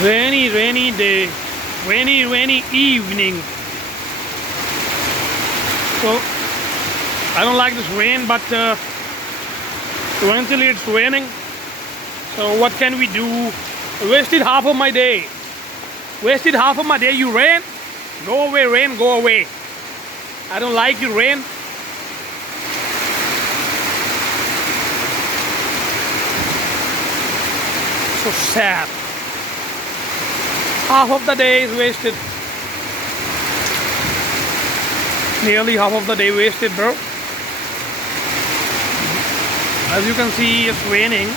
Rainy day, rainy evening. So I don't like this rain, but eventually it's raining. So what can we do? I wasted half of my day. Wasted half of my day. You rain? Go away, rain. Go away. I don't like you, rain. So sad. Half of the day is wasted. Nearly half of the day wasted, bro. As you can see, it's raining.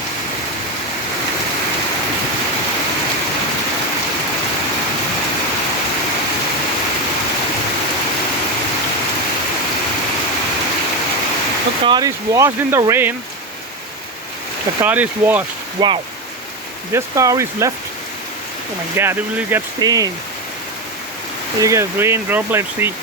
The car is washed in the rain. The car is washed. Wow. This car is left. Oh my god, it will get stained. You get rain droplets, see.